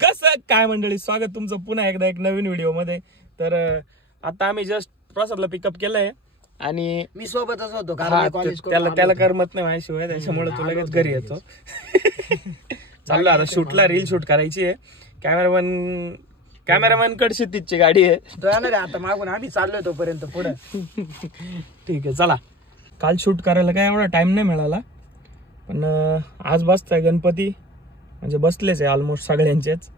कसं काय मंडळी, स्वागत तुमचं पुन्हा एकदा एक नवीन व्हिडिओ मध्ये. तर आता आम्ही जस्ट प्रसादला पिकअप केलंय आणि मी सोबतच होतो त्याला करमत नाही माझ्याशिवाय, त्याच्यामुळे तू लगेच घरी येतो. चाललो आता शूटला, रील शूट करायची आहे. कॅमेरामॅन कडे क्षितिजची गाडी आहे, तो येणार आहे आता मागून. आम्ही चाललोय तोपर्यंत पुढे. ठीक आहे चला. काल शूट करायला काय एवढा टाइम नाही मिळाला, पण आज बसताय गणपती, म्हणजे बसलेच आहे ऑलमोस्ट सगळ्यांचेच.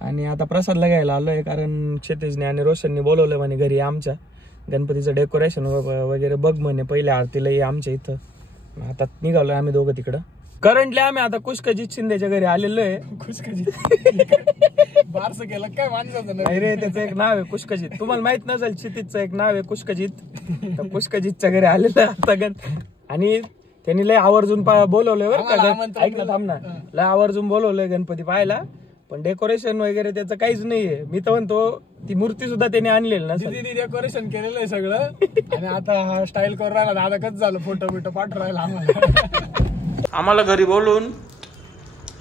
आणि आता प्रसादला घ्यायला आलोय कारण क्षितिजने आणि रोशनने बोलवलं म्हणे घरी आमच्या गणपतीचं डेकोरेशन वगैरे बघ म्हणे, पहिल्या आरतीला ये आमच्या इथं. आता निघालोय आम्ही दोघं तिकडं. करंटली आम्ही आता कुशकजित शिंदेच्या घरी आलेलो आहे. बारस केलं काय माणसाचं नाही रे, त्याचं एक नाव आहे कुशकजित. तुम्हाला माहित नसेल, क्षितिजचं एक नाव आहे कुशकजित. तर कुशकजितच्या घरी आलेलं आहे आता. आणि त्यांनी लय आवर्जून बोलवलंय बरं का. ऐक ना, थांब ना. लय आवर्जून बोलवलंय गणपती पाहायला, पण डेकोरेशन वगैरे त्याचं काहीच नाहीये. मी तर म्हणतो ती मूर्ती सुद्धा त्याने आणलेली ना. डेकोरेशन केलेलं आहे सगळं. आणि आता हा स्टाईल करून राहिला. दादा कसं झालं, फोटो बिटो पाठवून राहिला आम्हाला घरी बोलून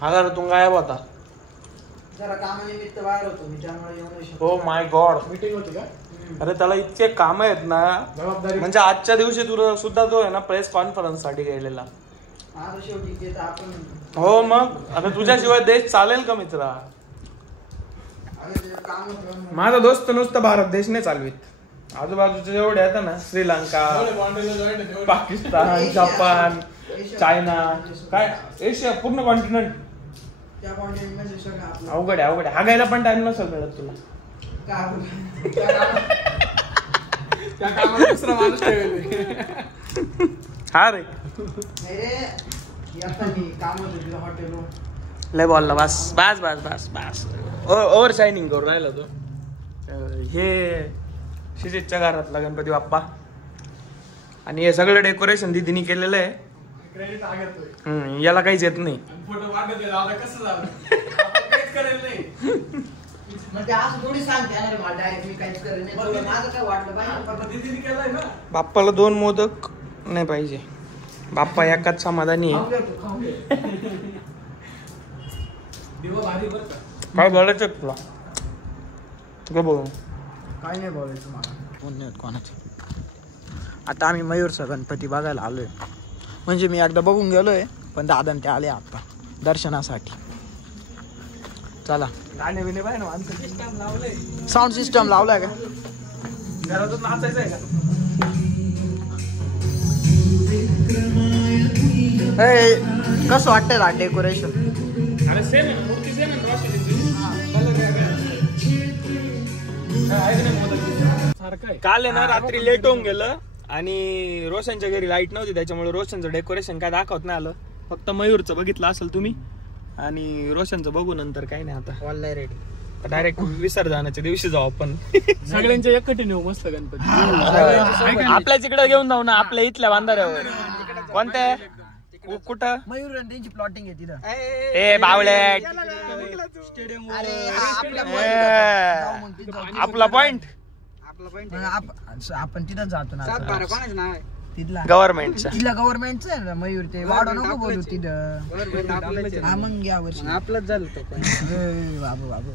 हजारातून गायब होता. जरा कामानिमित्त बाहेर होतो मी, त्यामुळे येऊ नाही शकत. हो माय गॉड, मीटिंग होती का? अरे त्याला इतके काम आहेत ना, म्हणजे आजच्या दिवशी तुला सुद्धा तो आहे ना प्रेस कॉन्फरन्स साठी गेलेला. आता शेवटी ते आपण. हो मग आता तुझ्याशिवाय देश चालेल का मित्रा? माझा दोस्त नुसतं भारत देश नाही चालवित, आजूबाजूचे जेवढे आहेत ना, श्रीलंका, पाकिस्तान, जपान, चायना, काय एशिया, पूर्ण कॉन्टिनेंट. अवघड आहे. हागायला पण टाइम नसेल मिळत तुला. हा रे, लय बोलला. बस बस बस बस बस, ओव्हर शायनिंग करून राहिला तो. हे क्षितिजच्या घरातला गणपती बाप्पा, आणि हे सगळं डेकोरेशन दीदीने केलेलं आहे. याला काहीच येत नाही. बाप्पाला 2 मोदक नाही पाहिजे, बाप्पा एकाच समाधानी आहे. काय बोलायचं तुला? बोल. काय नाही बोलायचं मला. कोणाचं? आता आम्ही मयूरचा गणपती बघायला आलोय. म्हणजे मी एकदा बघून गेलोय, पण दादा ते आले आता दर्शनासाठी. चला. गाणे बिणे पाहिजे ना, सिस्टम लावलंय. साऊंड सिस्टम लावलाय का? घरातून नाचायचं आहे का? कसं वाटतंय ना डेकोरेशन? अरे सेम आहे, मूर्ती सेम आहे. काल आहे ना रात्री लेट होऊन गेलं आणि रोशनच्या घरी लाईट नव्हती, त्याच्यामुळे रोशनचं डेकोरेशन काय दाखवत नाही आलं. फक्त मयूरचं बघितलं असेल तुम्ही, आणि रोशनचं बघू नंतर काही नाही. आता ऑनलाईन रेडी, डायरेक्ट विसर्जनाच्या दिवशी जाऊ आपण. सगळ्यांच्या एकटी नेऊ मस्त गणपती. आपल्याच इकडे घेऊन जाऊ ना, आपल्या इथल्या बांधाऱ्यावर. कोणत्या? कुठं? मयूर त्यांची प्लॉटिंग आहे तिथं. ए बावळेट, आपला पॉइंट. आपण तिथं जातो ना. कोणाचं नाव आहे तिथला? गव्हर्नमेंटचं. तिथला गव्हर्नमेंटचं आहे ना मयूर. ते वाढो नको बोलू तिथं. हा मग या वर्षी आपलंच झालं. बाबू बाबू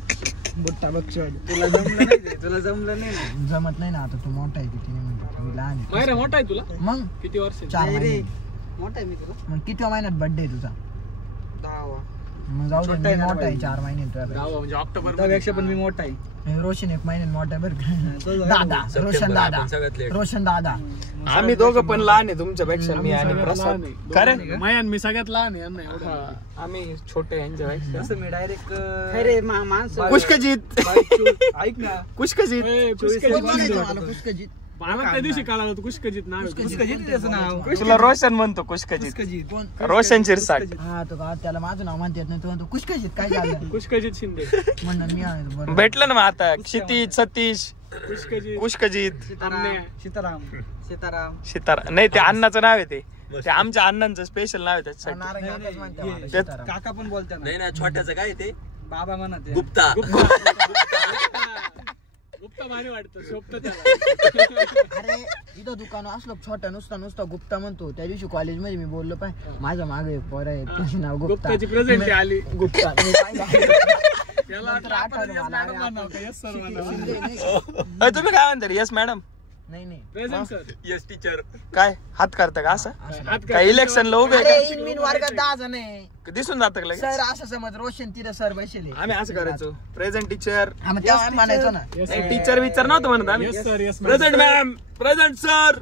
बुट्टा बघ, तुला जमलं नाही. जमत नाही ना आता, तू मोठा आहे किती. मी लहान आहे. मोठा आहे तुला? मग किती वर्ष? 4 महिने मोठा आहे मी तुला. मग किती महिन्यात बर्थडे तुझा? 10वा. मग जाऊ दे, मोठा आहे 4 महिने. म्हणजे ऑक्टोबर पेक्षा पण मी मोठा आहे. रोशन 1 महिन्यात मोठा आहे बरं का. दादा रोशन दादा, रोशन दादा. आम्ही दोघं पण लहान आहे तुमच्यापेक्षा. मी आणि प्रसाद. खरं मयान मी सगळ्यात लहान आहे. आम्ही छोटे यांच्यापेक्षा. मी डायरेक्ट अरे माणसं. कुशकजित ऐक ना, कुशकजित. कुशकजित मला त्या दिवशी कळालं होतं कुशकजित नाव. तुला रोशन म्हणतो. कुशकजित रोशन शिरसाट. हा तो का, त्याला माझं नाव म्हणते नाही, तो म्हणतो कुशकजित. काय झालं? कुशकजित शिंदे म्हणून मी भेटलं ना मग आता. क्षितिज, सतीश, कुशकजित, सीताराम. सीताराम नाही, ते अण्णाचं नाव आहे. ते आमच्या अण्णांचं स्पेशल नाव आहे त्याच्यासाठी. काका पण बोलतात नाही ना. छोट्याचं काय ते बाबा म्हणत गुप्ता. गुप्ता भारी वाटतं, शोभतं त्याला. अरे इथं दुकान असलं छोटा, नुसता गुप्ता म्हणतो. त्या दिवशी कॉलेज मध्ये मी बोललो पाय, माझ्या मागे पोर आहे त्याचे नाव गुप्ता. गुप्ताची प्रेझेंट आली. गुप्ता त्याला नंतर आठवलं मला, अरे आपण शिंदे नाही का? तुम्ही काय म्हणता येस मॅडम? नाही नाही प्रेझेंट सर. Yes teacher. काय हात करता का असं? हात काय इलेक्शनला उभे अरे आहे इन बिन वर्गात 10 जण आहे का? दिसून जातं का लगेच? सर असं समज रोशन तिथं सर बसले आम्ही असं करायचो प्रेझेंट टीचर. आम्ही तेव्हा आम्ही म्हणायचो ना टीचर विचार नव्हतं म्हणत आम्ही. Yes sir, yes present ma'am, present sir.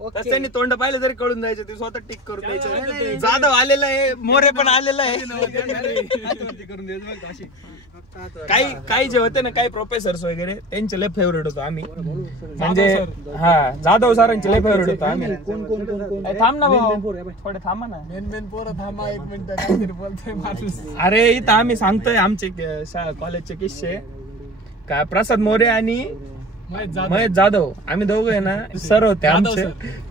Okay. त्यांनी तोंड पाहिलं तरी कळून जायचं, ते स्वतः टिक करून द्यायचं. जाधव आलेला आहे, मोरे पण आलेला आहे. काही जे होते ना काही प्रोफेसर्स वगैरे त्यांचे लय फेवरेट होतो आम्ही. म्हणजे हा जाधव सरांचे लय फेवरेट होतो आम्ही. थांब ना भाऊ, थोडे थांबा ना. मेन पोरं थांबा 1 मिनिट, काहीतरी बोलतोय माणूस. अरे इथं आम्ही सांगतोय आमचे कॉलेजचे किस्से. काय प्रसाद मोरे आणि महेश जाधव आम्ही दोघं आहे ना सर होते आमचे,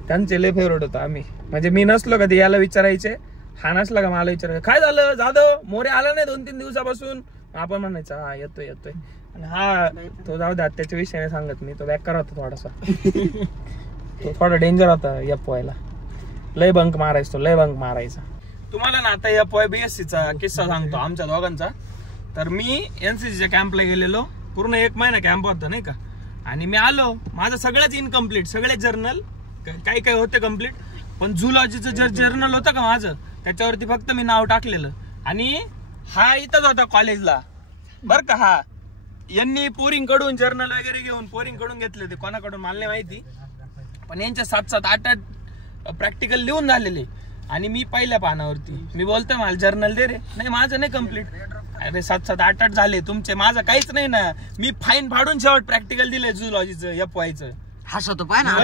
त्यांचे लय फेवरेट होतो आम्ही. म्हणजे मी नसलो कधी याला विचारायचे, हा नसला का मला विचारायचं काय झालं जाधव, मोरे आला नाही 2-3 दिवसापासून. आपण म्हणायचं हा येतोय येतोय. आणि हा तो जाऊ द्या त्याच्या विषयाने सांगत मी, तो बेकार होता थोडासा. तो थोडा डेंजर होता एफवायला. लय बंक मारायचा तो, लय बंक मारायचा. तुम्हाला ना आता एफवाय बीएससीचा किस्सा सांगतो आमच्या दोघांचा. तर मी एनसीसीच्या कॅम्पला गेलेलो, पूर्ण 1 महिना कॅम्प होता नाही का. आणि मी आलो, माझं सगळंच इनकम्प्लीट, सगळे जर्नल काही काही होते कम्प्लीट, पण झूलॉजीचं जे जर्नल होतं का माझं त्याच्यावरती फक्त मी नाव टाकलेलं. आणि हा इथंच होता कॉलेजला बर का. हा यांनी पोरिंगकडून जर्नल वगैरे घेऊन पोरिंगकडून घेतले होते, कोणाकडून मला नाही माहिती, पण यांच्या 7-7, 8-8 प्रॅक्टिकल लिहून झालेले. आणि मी पहिल्या पानावरती मी बोलतोय मला जर्नल दे रे, नाही माझं नाही कम्प्लीट. अरे 7-7, 8-8 झाले तुमचे, माझं काहीच नाही ना. मी फाईन फाडून शेवट प्रॅक्टिकल दिले झूलॉजीचं एफवायचं. हसतो पाय ना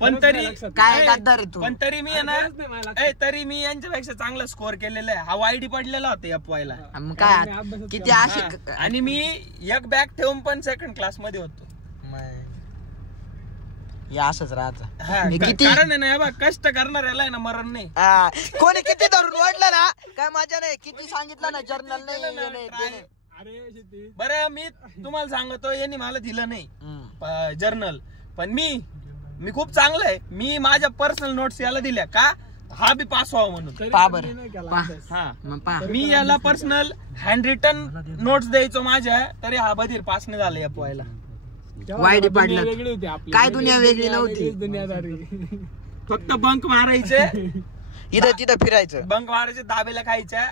पण तरी काय गद्दार आहे तू. पण तरी मी येणार तरी मी यांच्यापेक्षा चांगला स्कोअर केलेला आहे. हा वायडी पडलेला होता एफवायला. मग काय किती आशिक. आणि मी एक बॅग ठेवून पण 2nd क्लास मध्ये होतो. या असंच राहत किती कारण आहे ना बा, कष्ट करणाऱ्याला आहे ना मरण नाही. कोणी किती धरून वाढलं ना काय मजा नाही. किती सांगितलं ना जर्नल नाही. अरे बरं मी तुम्हाला सांगतो यांनी मला दिलं नाही जर्नल, पण मी खूप चांगलं आहे. मी माझ्या पर्सनल नोट्स याला दिल्या का हा बी पास व्हावा म्हणून. हा मी याला पर्सनल हँड रिटन नोट्स द्यायचो माझ्या, तरी हा बधीर पास नाही झाला एफवायला. वाईडी पडलं वेगळी होती आपली. काय दुनिया वेगळी नव्हती. दुनियादारी. फक्त बंक मारायचे, इथं तिथं फिरायचं, बंक मारायचे, दाबेला खायच्या,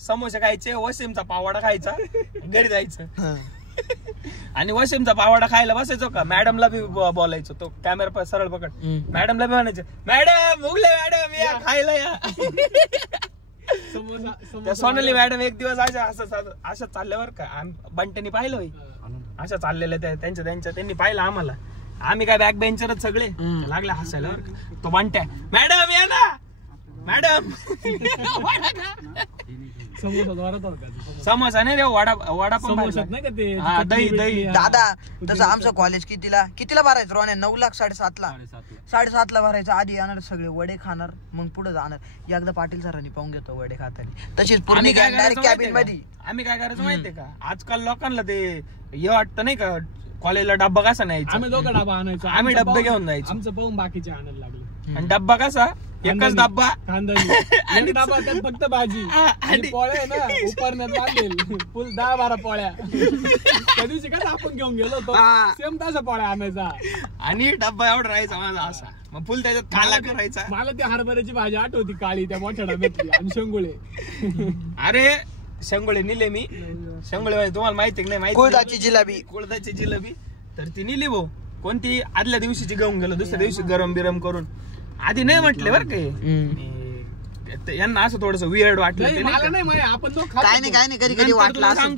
समोसे खायचे, वसीमचा पावाडा खायचा, घरी जायचं. आणि वसीमचा पावाडा खायला बसायचो का मॅडमला बी बोलायचो, तो कॅमेरा सरळ पकड, मॅडमला बी म्हणायचं मॅडम उगले मॅडम या खायला या. त्या सोनाली मॅडम एक दिवस असं चालल्यावर का बंटेनी पाहिलं होई अशा चाललेल्या त्यांनी पाहिलं आम्हाला. आम्ही काय बॅक बेंचरच सगळे, लागले हसायला बरं का. तो बंट्या मॅडम या ना मॅडम. समोसा नाही रे, वडा पण नाही का ते दही. दादा तसं आमचं कॉलेज कितीला भरायचं रोण्या 9 लाख 7.5 भरायचं. आधी येणार सगळे वडे खाणार, मग पुढे जाणार. एकदा पाटील सरांनी पाहून घेतो वडे खाताना, तशीच पूर्ण डायरेक्ट कॅबिन मध्ये. आम्ही काय करायचं माहितीये का, आजकाल लोकांना ते हे वाटतं नाही का कॉलेजला डब्बा कसा न्यायचा. आम्ही दोघं डबा आणायचो, आम्ही डब्बे घेऊन जायचो. आमचं पाहून बाकीचे आणायला लागले. आणि डब्बा कसा एकच डब्बा कांदा आणि डबा त्यात फक्त भाजी आणि पोळ्या ना उपरण्यात लागेल फुल 10-12 पोळ्या. त्या दिवशी कसं आपण घेऊन गेलो होतो सेम तसा पोळ्या आणायचा आणि डब्बा एवढा राहायचा माझा असा, मग फुल त्याच्यात काला करायचा. मला ती हरभऱ्याची भाजी आठवती काळी त्या मोठ्या डब्यातली आणि शेंगुळे. अरे शेंगोळे निले मी, शेंगोळे तुम्हाला माहिती की नाही माहिती, कुळदाची जिलेबी. तर ती निली भाऊ कोणती आदल्या दिवशीची घेऊन गेलो, दुसऱ्या दिवशी गरम बिरम करून. आधी नाही म्हटले बरं काय यांना असं थोडस वियर्ड वाटलं. आपण काय नाही कधी वाटलं असं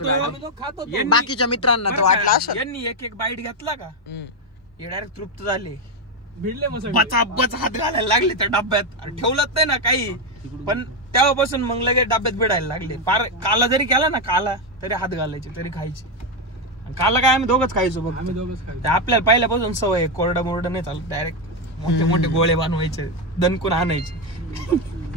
बाकीच्या मित्रांना तर वाटलं असं. यांनी एक बाईट घेतला का हे डायरेक्ट तृप्त झाले, भिडले मग बचाबच हात घालायला लागले त्या डब्यात. ठेवलंच नाही ना काही, पण तेव्हापासून मग लगेच डब्यात भिडायला लागले. पार काला जरी केला ना काला तरी हात घालायचे, तरी खायचे. काला काय आम्ही दोघंच खायचो बघ. आम्ही दोघंच खायचो. आपल्याला पहिल्यापासून सवय, कोरडा मोरडा नाही चालत, डायरेक्ट मोठे मोठे गोळे बनवायचे, दणकून आणायचे.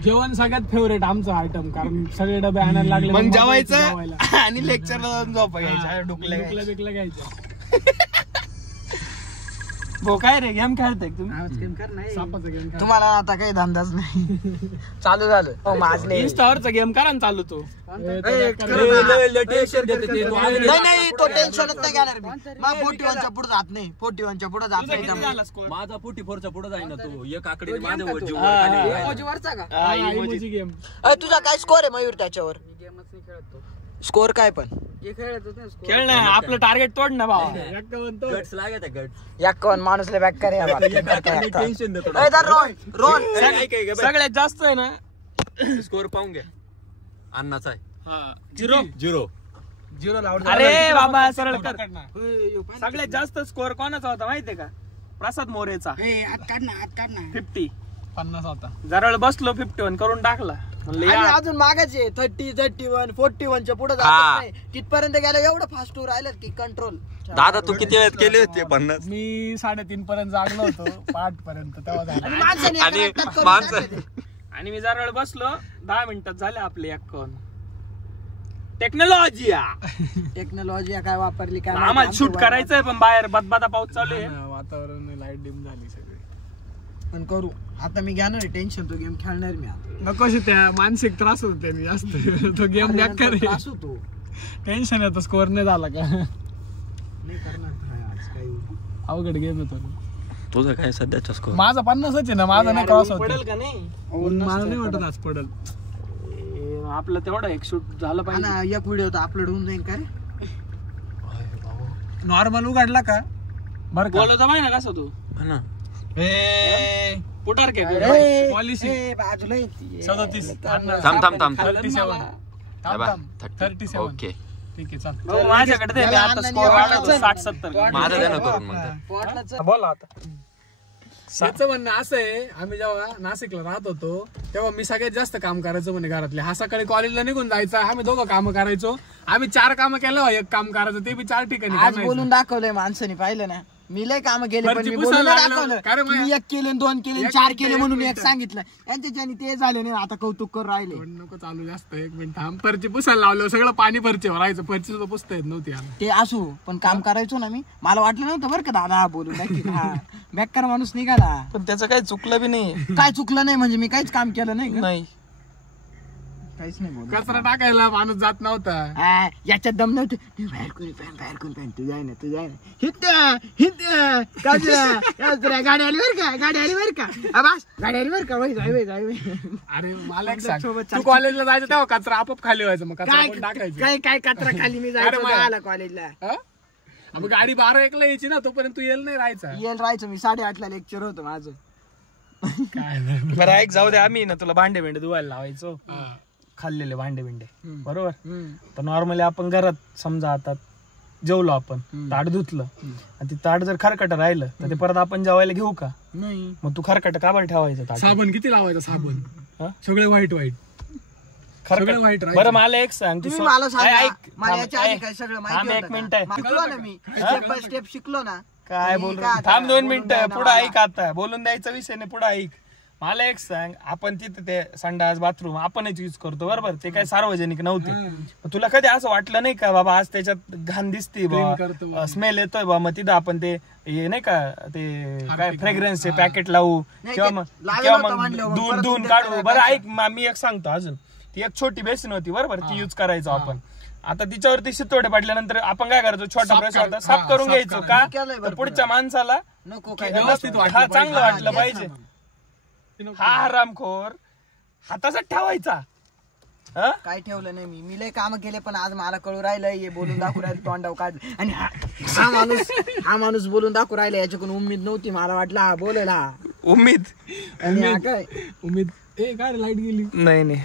जेवण सगळ्यात फेवरेट आमचा आयटम, कारण सगळे डबे आणायला लागले मग जेवायचं आणि लेक्चरला जाऊन झोपा घ्यायच्या, डुकल्या बिकल्या घ्यायच्या. भाऊ काय रे गेम खेळताय तुम्ही? सापाचा गेम तुम्हाला आता काही धंदाच नाही. चालू झालं हो माझले. इंस्टावरचा गेम करा ना चालू तो. नाही नाही तो टेन्शनच नाही घेणार मी. मग 41च्या पुढे जात नाही. 41च्या पुढे जात नाही त्यामुळे. माझा 44च्या पुढे जाईन ना तो. एक आकडे माझ्या वरचा का? Emoji game. तुझा काय स्कोर आहे मयूर त्याच्यावर? स्कोर काय पण खेळ ना आपलं टार्गेट तोड ना भाऊ. गट्स लागत गट्स. 51 माणूसले बॅक करे. टेन्शन देतो रोल सगळ्यात जास्त आहे ना स्कोर पाहून घ्या. अन्नाचा आहे 0. 0 अरे बाबा सरळ कर. सगळ्यात जास्त स्कोर कोणाचा होता माहितीये का? प्रसाद मोरेचा 50. 50 होता. जरा बसलो 51 करून टाकला. म्हणलं या. अजून मागायचे 30, 31, 41च्या पुढे जात नाही. तिथपर्यंत गेलं एवढं फास्ट राहिलं की कंट्रोल. दादा तू किती वेळात केले होते 50? मी 3:30 पर्यंत जागलो होतो 8 पर्यंत तेव्हा झालं. आणि माणसं आणि मी जरा बसलो 10 मिनिटात झाले आपले 51. टेक्नॉलॉजी काय वापरली काय आम्हाला शूट करायचंय पण बाहेर बदबादा पाऊस चालू आहे. वातावरण लाईट डिम झाली सगळी. पण करू आता. मी घेणार टेन्शन. तो गेम खेळणार मी आता. नकोशी त्या मानसिक त्रास होते मी जास्त. तो गेम बॅक कर. तो टेन्शन येतं स्कोअर नाही झाला का. नाही करणार आज काही. अवघड गेम होतो. तुझं काय सध्याचा स्कोर? माझा 50च आहे ना. माझा नाही क्रॉस होत. पडेल का नाही? मला नाही वाटत आज पडल. आपलं तेवढं एक शूट झालं पाहिजे. एक व्हिडिओ अपलोड होऊन जाईल का रे? नॉर्मल उघडला का बरं का? बोलवता पाहिजे ना कसं तू ना पुटार के पॉलिसी बाजूला येते. 37. थांब 37. ओके ठीक आहे चल. भाऊ, माझ्याकडे दे. मी आता स्कोर वाढवतो 60-70. माझं द्या ना करून मग. बोला आता. याचं म्हणणं असं आहे, आम्ही जेव्हा नाशिकला राहत होतो तेव्हा मी सगळ्यात जास्त काम करायचो म्हणे घरातले. हा सकाळी कॉलेजला निघून जायचा. आम्ही दोघं काम करायचो. आम्ही 4 कामं केलं. एक काम करायचं ते बी 4 ठिकाणी आज करायचं. बोलून दाखवलंय माणसाने. पाहिलं ना मी लय काम केले पण वरची मी पुसायला बोलून नाही लागलो. दाखवलं काय रे की मी माया? 1 केले 2 केले 4 केले म्हणून एक सांगितलं. यांच्याच्याने ते झाले नाही. आता कौतुक करून राहिले. पण नको चालू जास्त. 1 मिनिट थांब. फरची पुसायला लावलं. सगळं पाणी फरचीवर राहायचं. फरची सुद्धा पुसता येत नव्हती आम्हाला. ते असू पण काम करायचो ना मी. मला वाटलं नव्हतं बरं का दादा बोलून बॅकर माणूस निघाला. पण त्याचं काही चुकलं बी नाही. काय चुकलं नाही म्हणजे मी काहीच काम केलं नाही का? नाही काहीच नाही बोलत. कचरा टाकायला माणूस जात नव्हता. याच्यात दम नव्हते. बाहेर कोणी फॅन तू जाय ना गाडी आली बरं का. गाडी आली बरं का. बस गाडी आली बरं का. वय जाय. अरे मला एक सांग, तू कॉलेजला जायचं तेव्हा कचरा आपोआप खाली व्हायचं. मग कचरा कोण टाकायचं? काय कचरा खाली मी अरे माया. जायला कॉलेजला. हा? मग गाडी 12-1 यायची ना. तोपर्यंत तू येईल नाही राहायचा. येईल राहायचं. मी 8:30 लेक्चर होतं माझं. काय बरं ऐक जाऊ दे. आम्ही ना तुला भांडे बिंडे धुवायला लावायचो. खाल्लेले भांडे बिंडे बरोबर. तर नॉर्मली आपण घरात समजा आता जेवलो आपण ताट धुतलं आणि ते ताट जर खरकट राहिलं तर ते परत आपण जेवायला घेऊ का? नाही. मग तू खरकट का बरं ठेवायचं ताट? साबण किती लावायचा? साबण हा? सगळे व्हाईट खरकट सगळं वाईट राहायचं. बरं मला एक सांग. तू तुम्ही मला सांगा. ऐक मला याच्या आधी थांब, काय सगळं थांब माहिती एक होतं मिनिट का? आहे. शिकलो ना मी. स्टेप बाय स्टेप शिकलो ना. काय मी बोल काय आता थांब 2 बोलून मिनिटं द्या ना पुढे मला. ऐक. आता बोलून द्यायचा विषय नाही. पुढे ऐक. मला एक सांग. आपण तिथे ते संडास बाथरूम आपणच यूज करतो बरोबर. ते काय सार्वजनिक नव्हते. तुला कधी असं वाटलं नाही का बाबा आज त्याच्यात घाण दिसते बा, स्मेल येतोय बा, मग तिथं आपण ते हे नाही का ते काय फ्रेग्रन्सचे पॅकेट लावू किंवा मग धुवून काढू. बरं ऐक मी एक सांगतो अजून. ती एक छोटी बेसिन होती बरोबर. ती यूज करायचो आपण. आता तिच्यावरती शितोडे पडल्यानंतर आपण काय करायचो? छोटा ब्रश होता साफ करून घ्यायचो का तर पुढच्या माणसाला नको काय व्यवस्थित वाटलं हा चांगलं पाहिजे. वाटलं पाहिजे. हा हरामखोर हाताचाच ठेवायचा. काय ठेवलं नाही मी लय काम केले पण आज मला कळू राहिलं हे बोलून दाखवू राहिलं तोंडाव काढ. आणि हा माणूस बोलून दाखवू राहिला. याच्याकडून उम्मीद नव्हती. मला वाटलं हा बोलायला उम्मीद. आणि हा काय उमेद काय लाईट गेली? नाही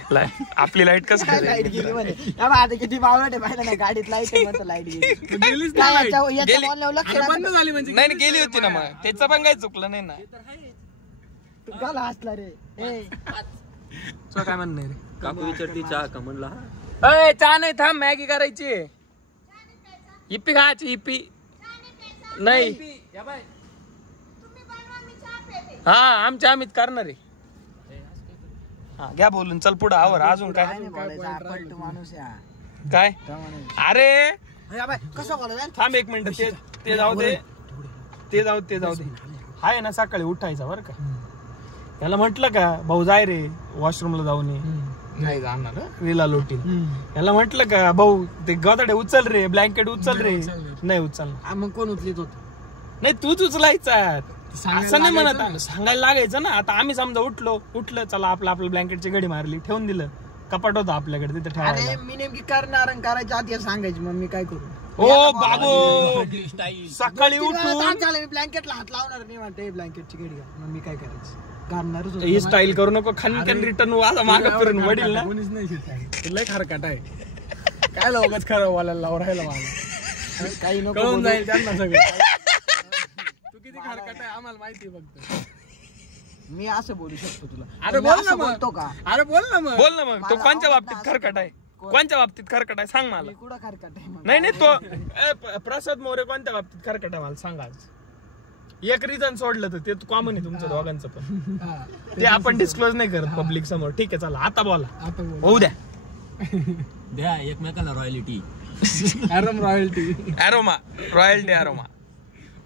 आपली लाईट कसं काय लाईट गेली म्हणे. आता किती बावळट आहे पाहिलं ना. गाडीत लाईट आहे म्हणतो लाईट गेली. गेलीच काय नाही. याच्या बोलण्यावर लक्ष अरे बंद राहतं. झाली म्हणजे नाही गेली होती ना. मग त्याचं पण काही चुकलं नाही ना. तू गाला हसला रे. तुझं काय म्हणणं आहे रे? काकू विचारती चहा का म्हणला. अय चहा नाही. थांब मॅगी करायची. इप्पी खायची. इप्पी नाही. हा आम्हीच करणार आहे. हा घ्या बोलून. चल पुढे आवर. अजून काय पलटू माणूस या काय? अरे कसं बोलायचं? थांब 1 मिनिट. ते जाऊ दे. आहे ना सकाळी उठायचा बरं का. त्याला म्हटलं का भाऊ जाय रे वॉशरूमला जाऊन ये, नाही जाणार विला लोटील. याला म्हटलं का भाऊ ते गोदाडे उचल रे, ब्लँकेट उचल रे, नाही उचलणार. मग कोण उचलीत होत? नाही तूच उचलायचा. असं नाही म्हणत, सांगायला लागायचं ना. आता आम्ही समजा उठलं चला आपलं ब्लँकेटची घडी मारली, ठेवून दिलं, कपाट होतं आपल्याकडे तिथे ठेवायला. अरे मी नेमकी करणार करायच्या आधी सांगायची मग मी काय करू. ओ बाबू सकाळी उठून मी ब्लँकेटला हात लावणार नाही म्हणते ब्लँकेटची घडी घाल. मग मी काय करायचं? करणारच होतो. ही स्टाईल करू नको. खानकन रिटर्न मागं फिरून वडील ना. कोणीच नाही शिकाय. लय खरकट आहे. काय लोकच खरं बोलायला लावून राहिला मला. काही नको कळून बोलू. जाईल त्यांना सगळं. तू किती खरकट आहे आम्हाला माहिती फक्त. मी असं बोलू शकतो तुला. अरे मी बोल असं ना मग. बोलतो का? अरे बोल ना मग. बोल ना मग. तो कोणत्या बाबतीत खरकट आहे? कोणत्या बाबतीत खरकट आहे सांग मला. मी कुठं खरकट आहे मग? नाही तो प्रसाद मोरे कोणत्या बाबतीत खरकट आहे मला सांगा आज. एक रिझन सोडलं तर ते कॉमन आहे तुमच्या दोघांचं पण. ते आपण डिस्क्लोज नाही करत पब्लिक समोर. ठीक आहे चला आता बोला. आता बोल. होऊ द्या. द्या एकमेकाला रॉयल्टी. आराम रॉयल्टी. Aroma royalty aroma.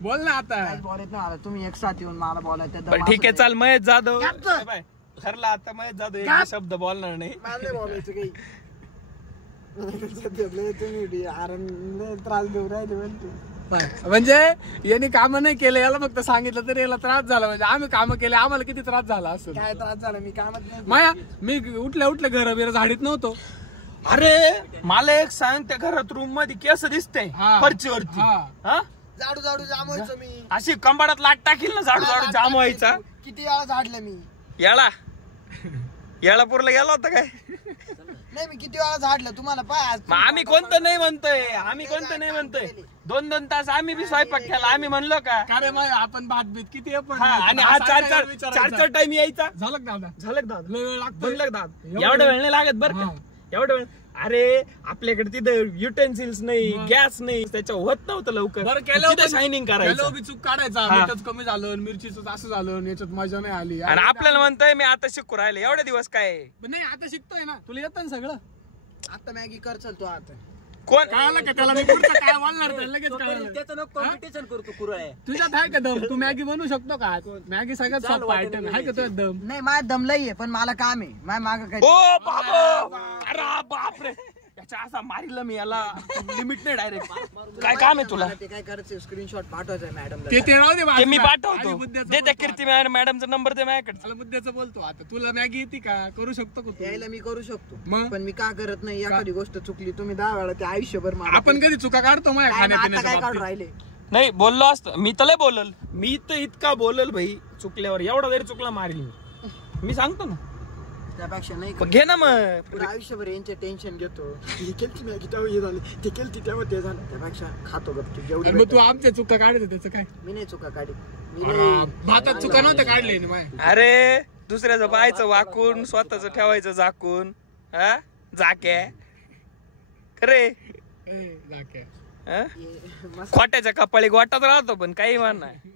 बोल ना आता. काहीच बोलत नाही मला. तुम्ही एक साथ येऊन मला बोलायचं. पण ठीक आहे चाल. महेश जाधव बाय. ठरला आता महेश जाधव एक शब्द बोलणार नाही. मला नाही बोलायचं काही. तुम्ही आरण त्रास देऊ राहिले म्हणते. म्हणजे यांनी काम नाही केलं, याला फक्त सांगितलं तरी याला त्रास झाला. म्हणजे आम्ही काम केले, आम्हाला किती त्रास झाला असं. काय त्रास झाला? मी कामात नाही. माया मी उठल्या घर बिर झाडीत नव्हतो. अरे मला एक सांग, त्या घरात रूम मध्ये केस दिसते हा. फरचीवरती. हा. हा? झाडू जामवायचो मी. अशी कंबाडात लाट टाकील ना झाडू जाम व्हायचा. किती वेळा झाडलं मी. येळापूरला गेला होता काय? नाही मी किती वेळा झाडलं तुम्हाला पाय. मग आम्ही कोणतं नाही म्हणतोय. 2-2 तास आम्ही बी स्वयंपाक केला. आम्ही म्हणलो का? अरे माय आपण भात बीत किती आहे पण. हा, आणि हा चार टाइम यायचा. झालं का दादा? झालं का दादा? लय वेळ लागतो. बनलं का दादा? एवढा वेळ नाही लागत बरं का. एवढा वेळ. अरे आपल्याकडे तिथं युटेन्सिल्स नाही, गॅस नाही, त्याच्या होत नव्हतं लवकर. बरं केलं शायनिंग करायचं. चूक काढायचा. मीठच कमी झालं, मिरचीच असं झालं, याच्यात मजा नाही आली. आणि आपल्याला म्हणतोय मी आता शिकू राहिले. एवढे दिवस काय नाही आता शिकतोय ना, तुला येतं ना सगळं. आता मॅगी कर चलतो आता. कोण कळालं का त्याला? मी पुढचं काय बोलणार त्याला लगेच कळालं. त्याचं कॉम्पिटिशन करतो कुरळे. तुझ्यात आहे का दम? तू मॅगी बनवू शकतो का? मॅगी सगळ्यात सोपं आयटम आहे का तुझ्यात दम? नाही माझ्या दमलाही आहे पण मला काम आहे. माझ्या माग काय ओ बाबा. अरे बापरे. याच्या असा मारिलं मी याला. लिमिट नाही डायरेक्ट. काय काम आहे तुला? ते काय करायचं स्क्रीनशॉट पाठवायचं मॅडमला. ते राहू दे ते बाजूला. मी आधी पाठवतो. मुद्द्याचं दे त्या बोलतो कीर्ती मॅडमचा नंबर दे माझ्याकडे. आता. मुद्द्याचं बोलतो आता. तुला मॅगी येते का? करू शकतो का तू? यायला मी करू शकतो मग? पण मी का करत नाही. एखादी गोष्ट चुकली तुम्ही 10 वेळा ते आयुष्यभर मला आपण कधी चुका काढतो माझ्या काय- आता काय खाण्यापिण्याच्या काढून बाबतीत. राहिले. नाही बोललो असतो मी तर लय बोलल. मी तर इतका बोलल भाई चुकल्यावर. एवढा जरी चुकला मारील मी सांगतो ना. त्यापेक्षा नाही पण घे ना मग. पुढे आयुष्यभर यांचे टेन्शन घेतो. हे केलती मॅगी तेव्हा हे झालं, ते केलती तेव्हा ते झालं. त्यापेक्षा खातो गपचूप जेवढी अरे मग तू भेटेल. आमच्या चुका काढायचं त्याचं काय? मी नाही चुका काढी. मी भातात चुका नव्हतं काढले ना माय. अरे दुसऱ्याचं पाहायचं वाकून, स्वतःच ठेवायचं झाकून. हा जाके खरे. खोट्याच्या कपाळी गोटात राहतो पण काही मान नाही.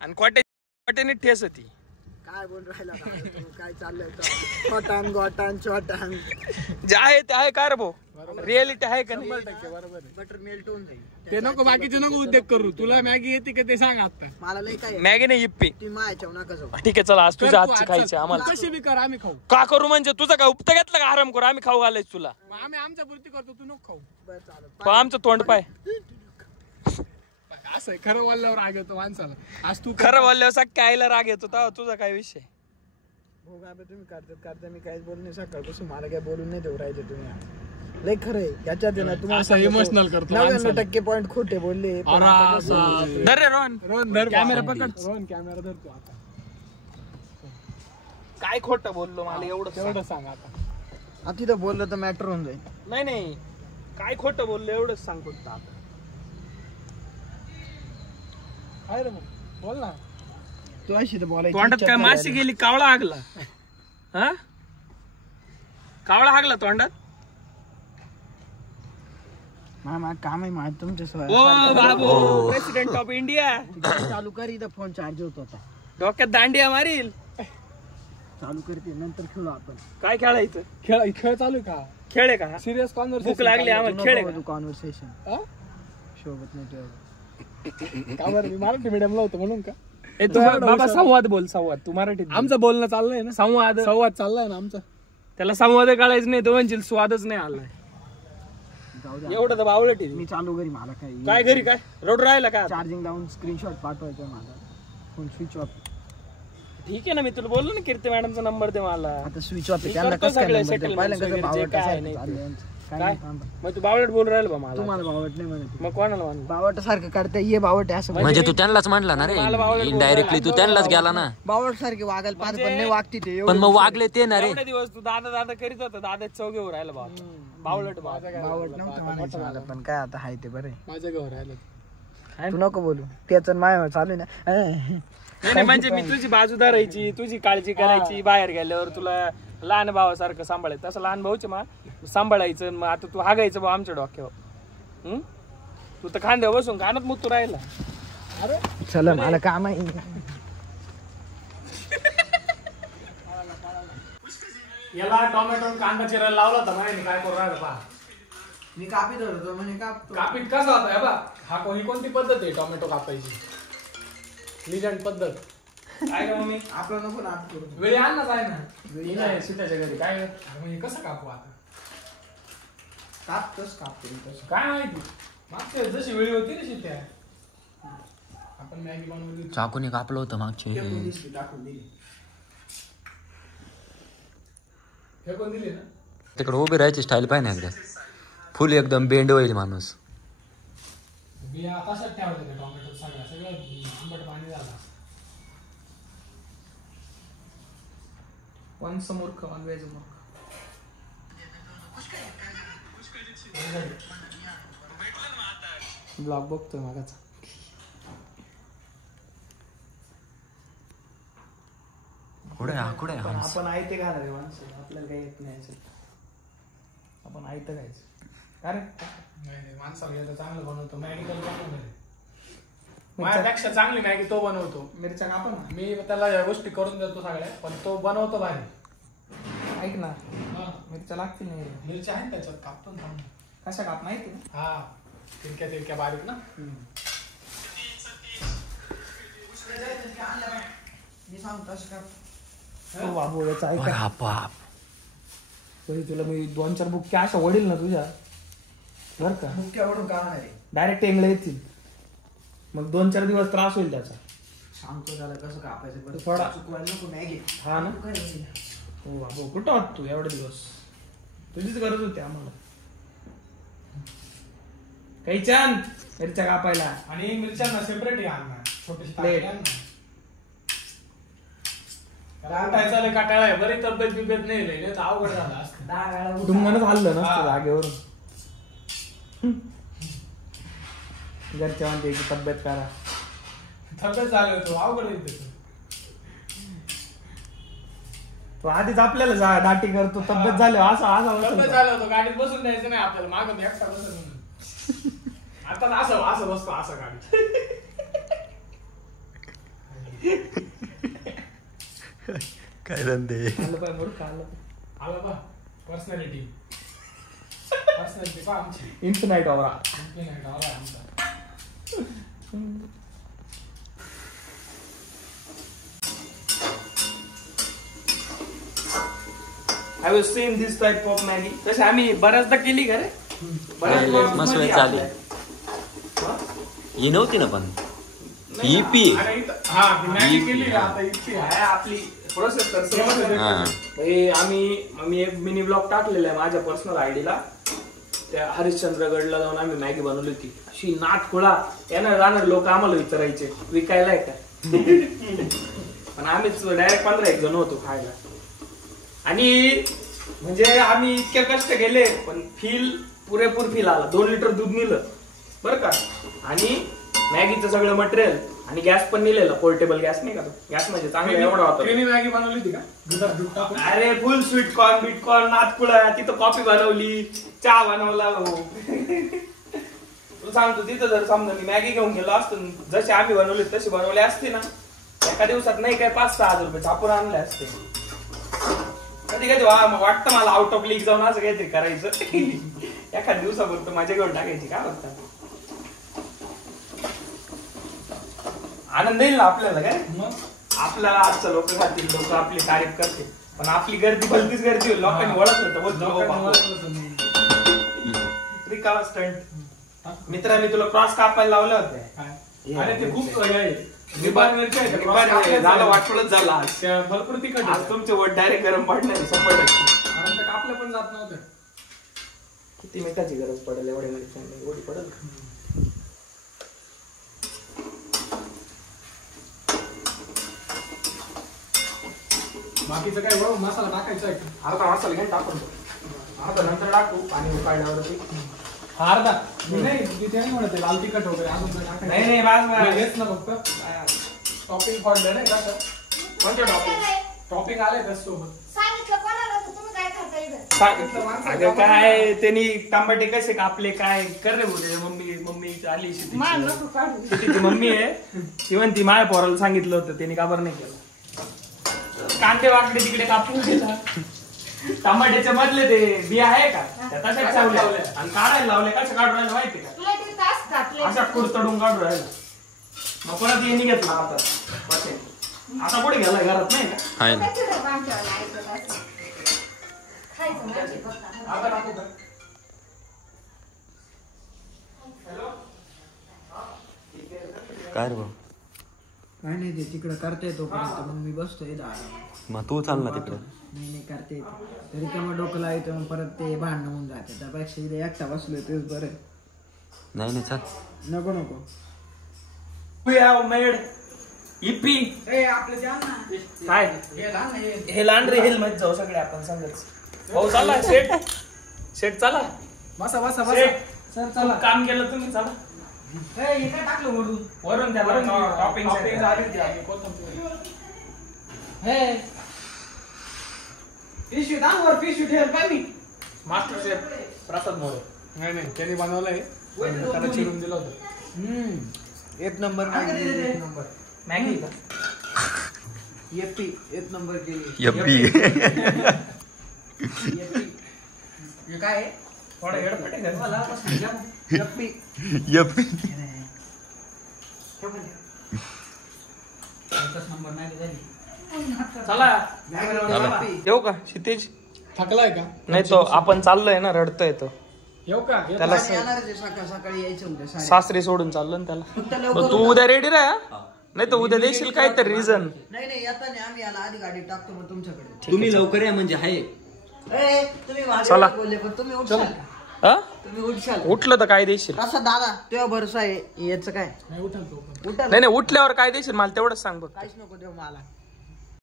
आणि खोट्याने ठेस होती. काय बोल राहिला का? तू काय चाललंय छोटान गोटान छोटान. जे आहे ते आहे का रे भाऊ? रियालिटी आहे का नाही? बरोबर आहे. बटर मेल्ट होऊन जाईल. ते नको बाकीचे नको उद्योग करू. तुला मॅगी येते का ते सांग आता. मला लय काय मॅगी नाही इप्पी. ती मायाच्या नका जाऊ. ठीक आहे चला आज तुझ्या कर तू हातची आज खायची चल. आम्हाला. कशी बी कर आम्ही खाऊ. का करू म्हणजे तुझं काय उपता घेतलं का आराम करू? आम्ही खाऊ घालायच तुला. मग आम्ही आमच्या पुरती करतो, तू नको खाऊ. बरं चालेल. पण आमचं तोंड पाय. असं आहे, खरं बोलल्यावर राग येतो माणसाला. आज तू कर. खरं बोलल्यावर सख्या आईला राग येतो. तेव्हा तुझा काय विषय? हो का बे, तुम्ही करता मी काहीच बोलू नाही. सकाळपासून मला काय बोलून नाही देऊ राहिले तुम्ही. लय खरं आहे याच्यात आहे ना तुम्हाला असं emotional करतो 99% पॉईंट खोटे बोलले. पण आता कसं- धर रे रोहन. रोहन धर कॅमेरा बाबा. पकड. रोहन कॅमेरा धरतो आता. काय खोटं बोललो मला एवढं तेवढं सांग आता. आता तिथं बोललं तर मॅटर होऊन जाईल. नाही काय खोटं बोललो एवढंच सांगतो आता. काय रे मग बोल ना. तू अशी तर बोलायची तोंडात इच्छा काय नाही माशी झाली. गेली? कावळा हागला. हा कावळा हागला तोंडात. मामा काम आहे माझं तुमच्या ओ बाबू प्रेसिडेंट ऑफ इंडिया. चालू कर. इथं फोन चार्ज होत होता. डोक्यात दांडिया मारील. चालू करते नंतर खेळू आपण. काय खेळायचं? खेळ चालू आहे का? खेळ आहे का? Serious conversation. भूक लागली आम्हाला. खेळ आहे का? कॉन्व्हर्सेशन शोभत नाही तुझ्या. का बरं? मी मराठी मीडियमला होतो म्हणून का? बाबा संवाद बोल, संवाद. तू मराठीत बोल. आमचं बोलणं चाललंय ना, संवाद संवाद चाललाय ना आमचा. त्याला संवाद कळायचं नाही, तो म्हणशील स्वादच नाही आलाय. एवढं तर बावळट आहे. मी चालू घरी, मला काय घरी काय रोड राहिला काय? चार्जिंग लावून स्क्रीनशॉट पाठवायचा माझा फोन स्विच ऑफ. ठीक आहे ना, मी तुला बोललो ना कीर्ती मॅडमचा नंबर दे मला. आता स्विच ऑफ मी त्यांना करतो कसं काय सगळे number द्या? settlements पहिलं कसं वगैरे जे बावळट काय सारखं नाही ते. चाललंय यांचं. काय काय? नाही, थांबा. मग तू बावळट बोल राहिला बा मला. तुम्हाला बावळट नाही म्हणत, मग कोणाला म्हणलं? बावळट सारखं काढता ये बावट आहे असं म्हणजे तू त्यांनाच म्हणला ना रे, मला बावळट बोलू इनडायरेक्टली तू राहिला. त्यांनाच गेला ना. बावळट सारखे वागायला पाच पण नाही वागते ते पण मग वागले ते ना रे. एवढे दिवस तू दादा दादा करीत होता, दादा चौघे वर राहिला बा. बावळट बा. बावळट नव्हतं म्हणायचं मला, पण काय आता हाय ते बरं आहे. माझ्या घर राहिलं. तू नको बोलू, त्याचं माय चालू आहे ना. नाही म्हणजे मी तुझी बाजू धरायची, तुझी काळजी करायची, बाहेर गेल्यावर तुला लहान भावासारखं सांभाळायचं. तसं लहान भाऊचे मग सांभाळायचं. मग आता तू हागायचं बा आमच्या डोक्यावर. तू तर खांद्यावर बसून कानात मुतू राहिला. चला मला काम आहे. याला टोमॅटो कांदा चिरायला लावला होता माहिती काय करू राहिला पहा. मी कापीत होतो म्हणजे कापतो. कापीत कसा होता बा, हा कोणती पद्धत आहे टोमॅटो कापायची, लिजंड पद्धत. काय का मम्मी? आपलं नको नाप करू. वेळी आण ना, जाय ना. ही नाही सीताच्या घरी काय म्हणजे कसं कापू आता, कापतोच कापतो तसं. काय माहिती. मागच्या जशी वेळी होती ना शिट्या, आपण मॅगी बनवली. चाकूने कापलं होतं मागची. टाकून दिली. फेकून दिली ना. तिकडे उभी राहायची स्टाईल पाहिजे एकदा, फुल एकदम बेंड होईल माणूस. बिया तशाच ठेवायचं ते टोमॅटो, सगळं आंबट पाणी झालं. वन्स मूर्ख वन वेज मूर्ख. ब्लॉग बघतोय मागाचा. कुठे कुठे पण आपण आयते घाला रे माणसं, आपल्याला काही येत नाही याचं. आपण आयतं खायचं. अरे नाही माणसाला येतं चांगलं बनवतो. मॅगी तर बनवतो, माझ्यापेक्षा चांगली मॅगी तो बनवतो. मिरच्या कापा ना. मी त्याला या गोष्टी करून देतो सगळ्या, पण तो बनवतो भारी. ऐक ना, मिरच्या लागतील नाही. मिरच्या आहेत त्याच्यात, कापतो ना. कशा काप माहिती ना? हा तिरक्या तिरक्या बारीक ना. मी सांगतो असं काप. हो बाबू याचं ऐका. बाप. तरी तुला मी 2-4 बुक्या अशा वडील ना तुझ्या, बर का? मुख्यावरून का नाही डायरेक्ट एंगला येतील. मग 2-4 दिवस त्रास होईल त्याचा. सांगतो त्याला कसं कापायचं बरं. थोडा चुकवायला नको मॅगी. हा ना. हो बाबू कुठं होत तू एवढे दिवस? तुझीच गरज होती आम्हाला. काही छान मिरच्या कापायला. आणि मिरच्यांना सेपरेट आणणार, छोटीशी प्लेट. काटायचा काटाळा आहे. बरी तब्येत बिब्येत नाही लय, तर अवघड झालं असतं. डुंगणच हल्लं नसतं हा. जागेवरून. घरच्या म्हणते की तब्येत करा. तब्येत झालं होतं, अवघड येत. तो आधीच आपल्याला दाटी करतो. तब्येत झाली तब्येत असं झालं होतं, गाडीत बसून द्यायचं नाही आपल्याला. मागं मी एकटा बसून म्हणून. आता असं बसतो असं गाडी. काय धंदे. आलं पाय मूर्ख आलं. आलं बा पर्सनॅलिटी पा आमची. Infinite aura. आमचा I was seen this type of Maggi. तसे आम्ही बऱ्याचदा केली का रे? मस्त वेळ चालली. ही नव्हती ना पण ईपी. हा मॅगी केली का आता इतकी आहे. आपली प्रोसेस तर हा. आम्ही एक मिनी ब्लॉग टाकलेला आहे माझ्या पर्सनल आयडीला. त्या हरिश्चंद्रगडला जाऊन आम्ही मॅगी बनवली होती. अशी नाट खुळा येणार राहणार लोक आम्हाला विचारायचे विकायला आहे का. पण आम्हीच डायरेक्ट 15 जण होतो खायला. आणि म्हणजे आम्ही इतके कष्ट केले पण पुरेपूर फील आला. 2 लिटर दूध नेलं बरं का. आणि मॅगीचं सगळं मटेरियल आणि गॅस पण नेलेला. पोर्टेबल गॅस नाही का, गॅस म्हणजे चांगला एवढा होता. मॅगी बनवली होती का दुधात दूध टाकून? अरे फुल स्वीट कॉर्न बिटकॉर्न नातकुळा. तिथं कॉफी बनवली, चहा बनवला. तू सांगतो तिथं जर समजा मी मॅगी घेऊन गेलो असतो, जशी आम्ही बनवली तशी बनवली असते ना, एका दिवसात नाही काय 5-6 हजार रुपये छापून आणले असते. कधी कधी वाटतं मला आउट ऑफ लीग जाऊन असं काहीतरी करायचं. एखाद्या दिवसापुरतं माझ्या घेऊन टाकायची. काय वाटतं आनंद येईल ना आपल्याला काय मग आपल्याला आजचं लोक खातील लोक आपली तारीफ करते पण आपली गर्दी भलतीच गर्दी होईल लोकांनी ओळखलं रिकामा स्टंट मित्रा मी तुला क्रॉस कापायला लावले होते अरे ते खूप निबार मिरच्या आहेत. झालं वाटवलंच झालं आज त्या भरपूर तिखट आज तुमचे वट डायरेक्ट गरम पडणार 100%. कापल्या पण जात नव्हत्या. किती मिठाची गरज पडेल एवढ्या मिरच्यांनी एवढी पडेल बाकीचं काय बघ मसाला टाकायचा आहे. अर्धा मसाला घेऊन टाकून अर्धा नंतर टाकू पाणी उकाळल्यावरती अर्धा मी नाही तिथे नाही म्हणत आहे, लाल तिखट वगैरे अजून काय टाकायचं नाही बास हेच ना फक्त टॉपिंग पडलं नाही का कोणतं टॉपिक टॉपिंग आलंय त्याच सोबत. अगं काय त्यांनी तांबटे कसे कापले काय कर रे बोल मम्मी आली शेतीची मम्मी आहे ती म्हणती माझ्या पोराला सांगितलं होतं त्यांनी काबर नाही केलं कांदे वाकडे तिकडे कापून दिला टमाट्याच्या मधले ते बिया आहे का त्या तशाच लावल्या आणि काढायला लावले कसं काढून राहिलं माहिती का अशा कुरतडून काढून राहिलं मग परत येणे घेतला आता कुठे गेलाय घरात नाही का आहे ना काय रे भाऊ काय नाही ते तिकडं करता येतो मग मी बसतो इथं आरामात. मग तू चाल ना तिकडे नाही करता येते तरी का मग डोकं लावायचं मग परत ते भांडणं होऊन जाते त्यापेक्षा इथे एकटा बसलोय तेच बरं आहे. नाही चाल नको नको मेड इपी आपलं द्या ना काय हे लहान रे हेल मध्ये जाऊ सगळे आपण सांगच भाऊ चालला शेट चला बसा बसा शेट सर चला काम केलं तुम्ही चला हे काय टाकलं वरून त्याला टॉपिंग हे पिशवी दांवर पिशवी ठेव पाणी मास्टर शेफ प्रसाद मोरे नाही त्यांनी बनवलंय त्याला चिरून दिलं होतं. एक नंबर एक नंबर मॅगी का एपी एक नंबर केली यप्पी हे काय आहे? थोडा एडपट आहे का? एपी यप्पी चला येऊ का क्षितेज थकलाय का नाही तो आपण चाललोय ना रडतोय तो येऊ का त्याला सकाळ सकाळी यायचं होतं सासरी सोडून चाललो ना त्याला फक्त मग लवकर तू उद्या रेडी राहा नाही तर उद्या देशील काहीतरी रिझन नाही येताना आम्ही याला आधी गाडी टाकतो मग तुमच्याकडे तुम्ही लवकर या म्हणजे आहे तुम्ही चला. माझ्या बोलले पण तुम्ही उठशाल का? हा तुम्ही उठशाल उठलं तर काय देशील कसं दादा तेव्हा भरोसा आहे याचं काय नाही उठल तो पण. उठल नाही उठल्यावर काय देशील मला तेवढंच सांग बघ काहीच नको देऊ मला